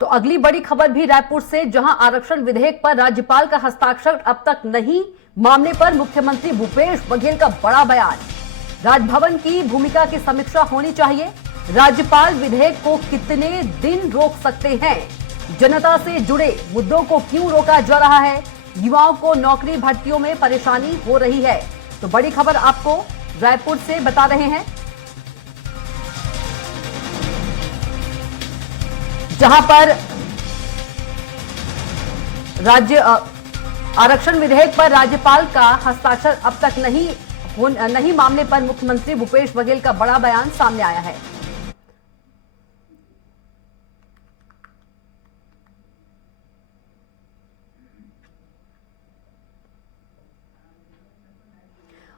तो अगली बड़ी खबर भी रायपुर से, जहां आरक्षण विधेयक पर राज्यपाल का हस्ताक्षर अब तक नहीं। मामले पर मुख्यमंत्री भूपेश बघेल का बड़ा बयान। राजभवन की भूमिका की समीक्षा होनी चाहिए। राज्यपाल विधेयक को कितने दिन रोक सकते हैं? जनता से जुड़े मुद्दों को क्यों रोका जा रहा है? युवाओं को नौकरी भर्तियों में परेशानी हो रही है। तो बड़ी खबर आपको रायपुर से बता रहे हैं, जहां पर राज्य आरक्षण विधेयक पर राज्यपाल का हस्ताक्षर अब तक नहीं मामले पर मुख्यमंत्री भूपेश बघेल का बड़ा बयान सामने आया है।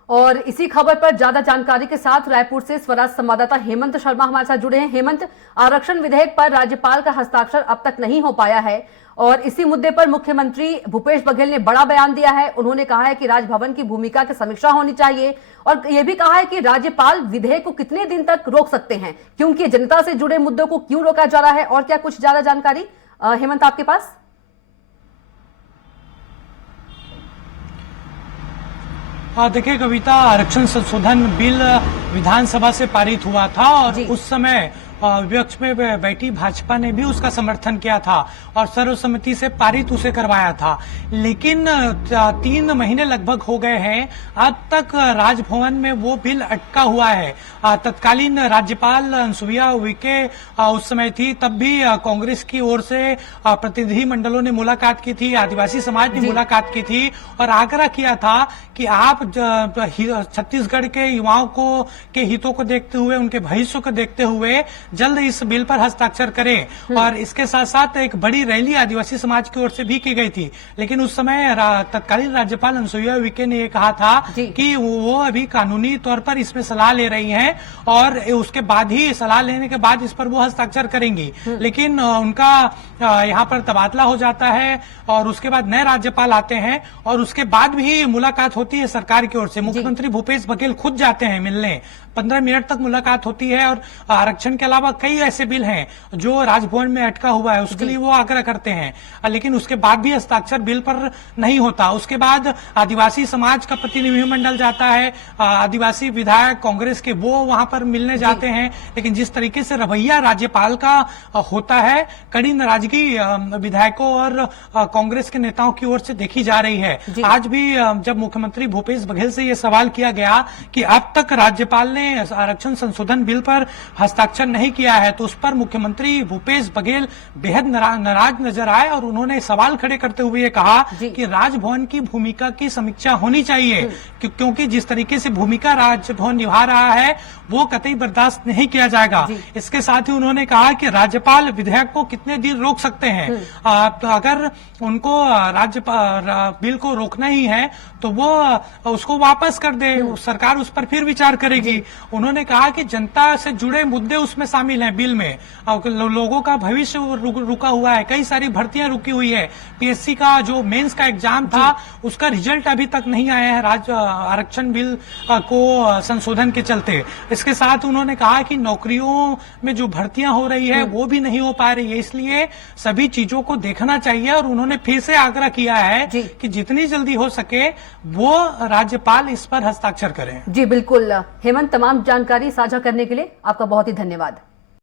और इसी खबर पर ज्यादा जानकारी के साथ रायपुर से स्वराज संवाददाता हेमंत शर्मा हमारे साथ जुड़े हैं। हेमंत, आरक्षण विधेयक पर राज्यपाल का हस्ताक्षर अब तक नहीं हो पाया है और इसी मुद्दे पर मुख्यमंत्री भूपेश बघेल ने बड़ा बयान दिया है। उन्होंने कहा है कि राजभवन की भूमिका की समीक्षा होनी चाहिए और यह भी कहा है कि राज्यपाल विधेयक को कितने दिन तक रोक सकते हैं, क्योंकि जनता से जुड़े मुद्दों को क्यों रोका जा रहा है। और क्या कुछ ज्यादा जानकारी हेमंत आपके पास? देखिए कविता, आरक्षण संशोधन बिल विधानसभा से पारित हुआ था और उस समय विपक्ष में बैठी भाजपा ने भी उसका समर्थन किया था और सर्वसम्मति से पारित उसे करवाया था। लेकिन 3 महीने लगभग हो गए हैं, अब तक राजभवन में वो बिल अटका हुआ है। तत्कालीन राज्यपाल अनुसुईया उइके उस समय थी, तब भी कांग्रेस की ओर से प्रतिनिधि मंडलों ने मुलाकात की थी, आदिवासी समाज ने मुलाकात की थी और आग्रह किया था कि आप छत्तीसगढ़ के युवाओं को के हितों को देखते हुए, उनके भविष्य को देखते हुए जल्द इस बिल पर हस्ताक्षर करें। और इसके साथ साथ एक बड़ी रैली आदिवासी समाज की ओर से भी की गई थी। लेकिन उस समय तत्कालीन राज्यपाल अनुसुईया उइके ने ये कहा था कि वो अभी कानूनी तौर पर इसमें सलाह ले रही हैं और उसके बाद ही, सलाह लेने के बाद इस पर वो हस्ताक्षर करेंगी। लेकिन उनका यहाँ पर तबादला हो जाता है और उसके बाद नए राज्यपाल आते हैं और उसके बाद भी मुलाकात होती है सरकार की ओर से। मुख्यमंत्री भूपेश बघेल खुद जाते हैं मिलने, 15 मिनट तक मुलाकात होती है और आरक्षण के अलावा कई ऐसे बिल हैं जो राजभवन में अटका हुआ है, उसके लिए वो आग्रह करते हैं। लेकिन उसके बाद भी हस्ताक्षर बिल पर नहीं होता। उसके बाद आदिवासी समाज का प्रतिनिधिमंडल जाता है, आदिवासी विधायक कांग्रेस के वो वहां पर मिलने जाते हैं। लेकिन जिस तरीके से रवैया राज्यपाल का होता है, कड़ी नाराजगी विधायकों और कांग्रेस के नेताओं की ओर से देखी जा रही है। आज भी जब मुख्यमंत्री भूपेश बघेल से यह सवाल किया गया कि अब तक राज्यपाल ने आरक्षण संशोधन बिल पर हस्ताक्षर नहीं किया है, तो उस पर मुख्यमंत्री भूपेश बघेल बेहद नाराज नजर आए और उन्होंने सवाल खड़े करते हुए कहा कि राजभवन की भूमिका की समीक्षा होनी चाहिए, क्योंकि जिस तरीके से भूमिका राजभवन निभा रहा है वो कतई बर्दाश्त नहीं किया जाएगा। इसके साथ ही उन्होंने कहा कि राज्यपाल विधेयक को कितने दिन रोक सकते हैं। तो अगर उनको बिल को रोकना ही है तो वो उसको वापस कर दे, सरकार उस पर फिर विचार करेगी। उन्होंने कहा कि जनता से जुड़े मुद्दे उसमें शामिल हैं बिल में, लोगों का भविष्य रुका हुआ है, कई सारी भर्तियां रुकी हुई है। पीएससी का जो मेंस का एग्जाम था उसका रिजल्ट अभी तक नहीं आया है आरक्षण बिल को संशोधन के चलते। इसके साथ उन्होंने कहा कि नौकरियों में जो भर्तियां हो रही है वो भी नहीं हो पा रही है, इसलिए सभी चीजों को देखना चाहिए। और उन्होंने फिर से आग्रह किया है कि जितनी जल्दी हो सके वो राज्यपाल इस पर हस्ताक्षर करें। जी बिल्कुल हेमंत, तमाम जानकारी साझा करने के लिए आपका बहुत ही धन्यवाद।